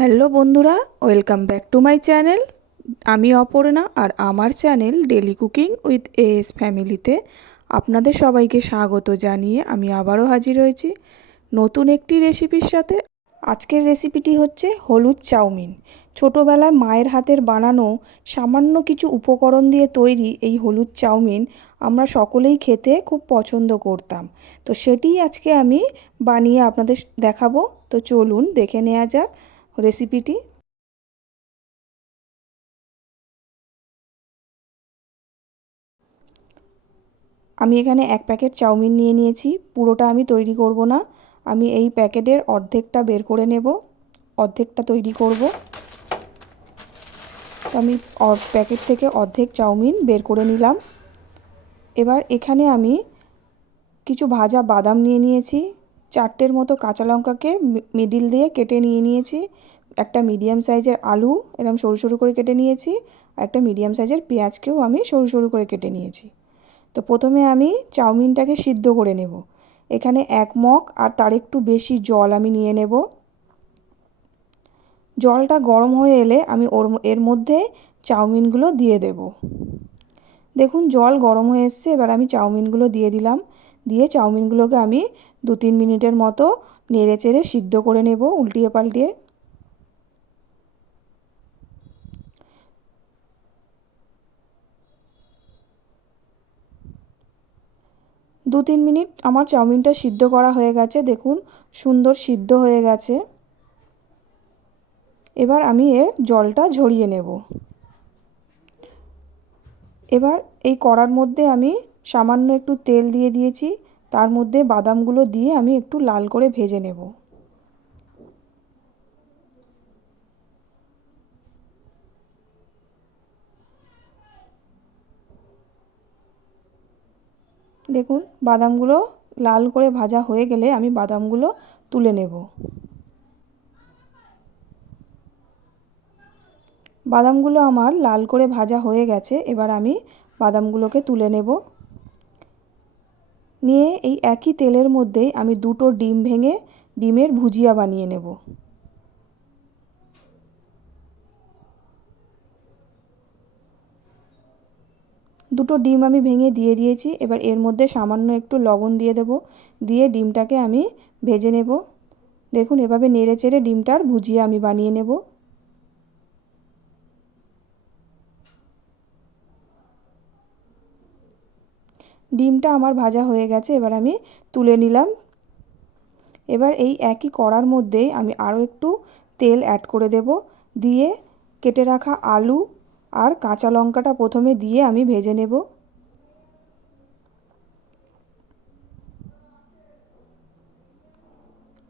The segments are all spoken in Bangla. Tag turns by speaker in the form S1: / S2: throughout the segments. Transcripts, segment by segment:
S1: হ্যালো বন্ধুরা, welcome back to my channel. আমি অপর্ণা আর আমার channel daily cooking with S ফ্যামিলিতে আপনাদের সবাইকে স্বাগত জানিয়ে আমি আবারও হাজির হয়েছি নতুন একটি রেসিপির সাথে। আজকের রেসিপিটি হচ্ছে হলুদ চাউমিন। ছোটোবেলায় মায়ের হাতের বানানো সামান্য কিছু উপকরণ দিয়ে তৈরি এই হলুদ চাউমিন আমরা সকলেই খেতে খুব পছন্দ করতাম। তো সেটিই আজকে আমি বানিয়ে আপনাদের দেখাবো। তো চলুন দেখে নেওয়া যাক। রেসিপিটি আমি এখানে এক প্যাকেট চাউমিন নিয়ে নিয়েছি। পুরোটা আমি তৈরি করব না। আমি এই প্যাকেটের অর্ধেকটা বের করে নেব। অর্ধেকটা তৈরি করব। তো আমি প্যাকেট থেকে অর্ধেক চাউমিন বের করে নিলাম। এবার এখানে আমি কিছু ভাজা বাদাম নিয়ে নিয়েছি। চারটের মতো কাঁচা লঙ্কাকে মিডিল দিয়ে কেটে নিয়ে নিয়েছি। একটা মিডিয়াম সাইজের আলু এরকম সরু সরু করে কেটে নিয়েছি আর একটা মিডিয়াম সাইজের পেঁয়াজকেও আমি সরু সরু করে কেটে নিয়েছি। তো প্রথমে আমি চাউমিনটাকে সিদ্ধ করে নেব। এখানে এক মগ আর তার একটু বেশি জল আমি নিয়ে নেব। জলটা গরম হয়ে এলে আমি ওর এর মধ্যে চাউমিনগুলো দিয়ে দেব। দেখুন জল গরম হয়ে এসছে, এবার আমি চাউমিনগুলো দিয়ে দিলাম। দিয়ে চাউমিনগুলোকে আমি দু তিন মিনিটের মতো নেড়ে চেড়ে সিদ্ধ করে নেব উল্টিয়ে পাল্টিয়ে। দু তিন মিনিট আমার চাউমিনটা সিদ্ধ করা হয়ে গেছে, দেখুন সুন্দর সিদ্ধ হয়ে গেছে। এবার আমি এর জলটা ঝরিয়ে নেব। এবার এই কড়ার মধ্যে আমি সামান্য একটু তেল দিয়ে দিয়েছি। তার মধ্যে বাদামগুলো দিয়ে আমি একটু লাল করে ভেজে নেব। দেখুন, বাদামগুলো লাল করে ভাজা হয়ে গেলে আমি বাদামগুলো তুলে নেব। বাদামগুলো আমার লাল করে ভাজা হয়ে গেছে, এবার আমি বাদামগুলোকে তুলে নেব। নিয়ে এই একই তেলের মধ্যেই আমি দুটো ডিম ভেঙে ডিমের ভুজিয়া বানিয়ে নেব। দুটো ডিম আমি ভেঙে দিয়ে দিয়েছি, এবার এর মধ্যে সামান্য একটু লবণ দিয়ে দেব, দিয়ে ডিমটাকে আমি ভেজে নেব। দেখুন, এভাবে নেড়ে চেড়ে ডিমটার ভুজিয়া আমি বানিয়ে নেব। ডিমটা আমার ভাজা হয়ে গেছে, এবার আমি তুলে নিলাম। এবার এই একই কড়ার মধ্যেই আমি আরও একটু তেল অ্যাড করে দেব। দিয়ে কেটে রাখা আলু আর কাঁচা লঙ্কাটা প্রথমে দিয়ে আমি ভেজে নেব।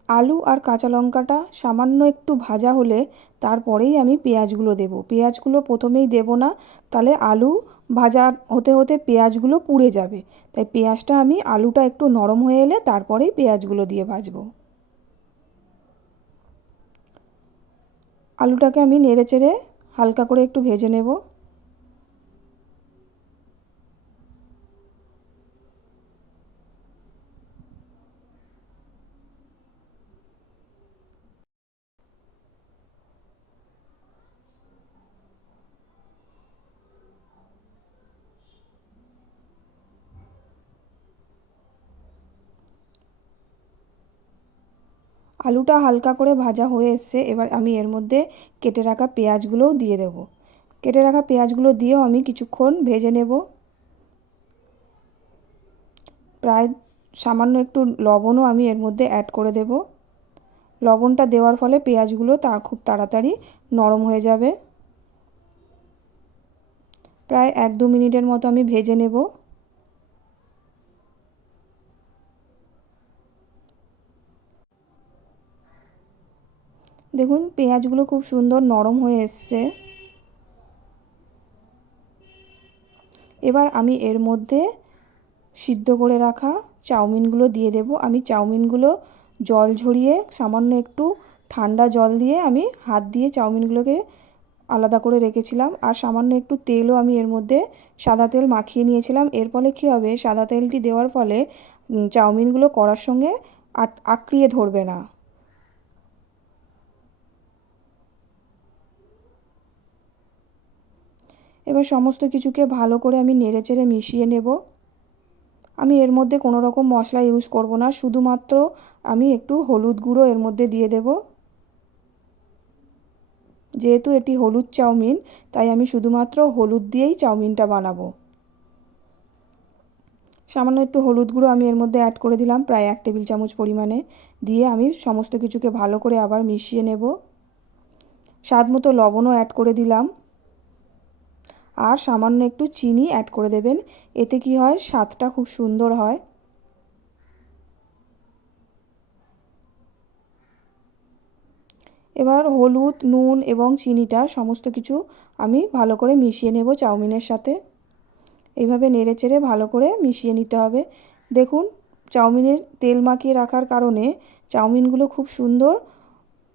S1: আলু আর কাঁচা লঙ্কাটা সামান্য একটু ভাজা হলে তারপরেই আমি পেঁয়াজগুলো দেব। পেঁয়াজগুলো প্রথমেই দেব না, তাহলে আলু ভাজা হতে হতে পেঁয়াজগুলো পুড়ে যাবে। তাই পেঁয়াজটা আমি আলুটা একটু নরম হয়ে এলে তারপরেই পেঁয়াজগুলো দিয়ে ভাজবো। আলুটাকে আমি নেড়ে চেড়ে হালকা করে একটু ভেজে নেব। আলুটা হালকা করে ভাজা হয়ে এসছে, এবার আমি এর মধ্যে কেটে রাখা পেঁয়াজগুলোও দিয়ে দেব। কেটে রাখা পেঁয়াজগুলো দিয়েও আমি কিছুক্ষণ ভেজে নেব। প্রায় সামান্য একটু লবণও আমি এর মধ্যে অ্যাড করে দেব। লবণটা দেওয়ার ফলে পেঁয়াজগুলো তা খুব তাড়াতাড়ি নরম হয়ে যাবে। প্রায় এক দু মিনিটের মতো আমি ভেজে নেব। দেখুন, পেঁয়াজগুলো খুব সুন্দর নরম হয়ে এসছে। এবার আমি এর মধ্যে সিদ্ধ করে রাখা চাউমিনগুলো দিয়ে দেব। আমি চাউমিনগুলো জল ঝরিয়ে, সামান্য একটু ঠান্ডা জল দিয়ে আমি হাত দিয়ে চাউমিনগুলোকে আলাদা করে রেখেছিলাম। আর সামান্য একটু তেলও আমি এর মধ্যে সাদা তেল মাখিয়ে নিয়েছিলাম। এর ফলে কী হবে? সাদা তেলটি দেওয়ার ফলে চাউমিনগুলো করার সঙ্গে আট, আঁকড়িয়ে ধরবে না। এবার সমস্ত কিছুকে ভালো করে আমি নেড়ে চেড়ে মিশিয়ে নেব। আমি এর মধ্যে কোনো রকম মশলা ইউজ করব না, শুধুমাত্র আমি একটু হলুদ গুঁড়ো এর মধ্যে দিয়ে দেব। যেহেতু এটি হলুদ চাউমিন, তাই আমি শুধুমাত্র হলুদ দিয়েই চাউমিনটা বানাবো। সামান্য একটু হলুদ গুঁড়ো আমি এর মধ্যে অ্যাড করে দিলাম, প্রায় এক টেবিল চামচ পরিমাণে। দিয়ে আমি সমস্ত কিছুকে ভালো করে আবার মিশিয়ে নেব। স্বাদ মতো লবণও অ্যাড করে দিলাম। আর সামান্য একটু চিনি অ্যাড করে দেবেন। এতে কি হয়? স্বাদটা খুব সুন্দর হয়। এবার হলুদ, নুন এবং চিনিটা সমস্ত কিছু আমি ভালো করে মিশিয়ে নেব চাউমিনের সাথে। এইভাবে নেড়ে চেড়ে ভালো করে মিশিয়ে নিতে হবে। দেখুন, চাউমিনের তেল মাখিয়ে রাখার কারণে চাউমিনগুলো খুব সুন্দর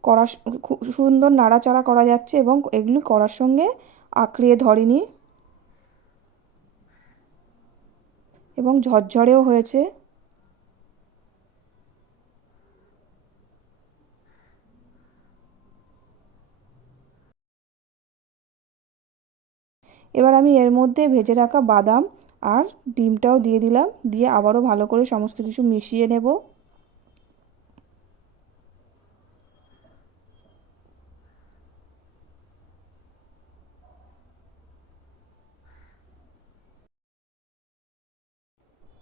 S1: করা খুব সুন্দর নাড়াচাড়া করা যাচ্ছে এবং এগুলি করার সঙ্গে আঁকড়িয়ে ধরেনি। এবং ঝরঝরেও হয়েছে। এবার আমি এর মধ্যে ভেজে রাখা বাদাম আর ডিমটাও দিয়ে দিলাম। দিয়ে আবারও ভালো করে সমস্ত কিছু মিশিয়ে নেব।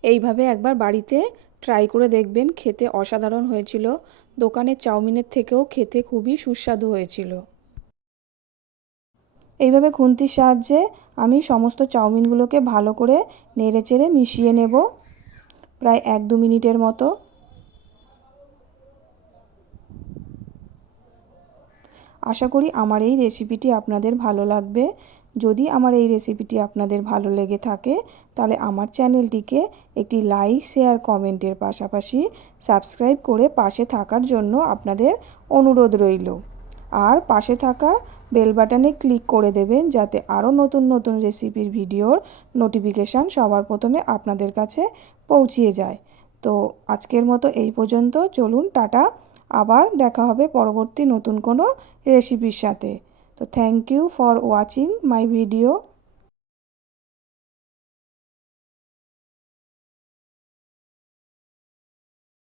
S1: এইভাবে একবার বাড়িতে ট্রাই করে দেখবেন, খেতে অসাধারণ হয়েছিল। দোকানের চাউমিনের থেকেও খেতে খুবই সুস্বাদু হয়েছিল। এইভাবে খুন্তির সাহায্যে আমি সমস্ত চাউমিনগুলোকে ভালো করে নেড়ে চেড়ে মিশিয়ে নেব, প্রায় এক দু মিনিটের মতো। আশা করি আমার এই রেসিপিটি আপনাদের ভালো লাগবে। যদি আমার এই রেসিপিটি আপনাদের ভালো লেগে থাকে, তাহলে আমার চ্যানেলটিকে একটি লাইক শেয়ার কমেন্টের পাশাপাশি সাবস্ক্রাইব করে পাশে থাকার জন্য আপনাদের অনুরোধ রইল। আর পাশে থাকা বেল বাটনে ক্লিক করে দেবেন যাতে আরও নতুন নতুন রেসিপির ভিডিওর নোটিফিকেশান সবার প্রথমে আপনাদের কাছে পৌঁছিয়ে যায়। তো আজকের মতো এই পর্যন্ত, চলুন টাটা, আবার দেখা হবে পরবর্তী নতুন কোনো রেসিপির সাথে। তো thank you for watching my video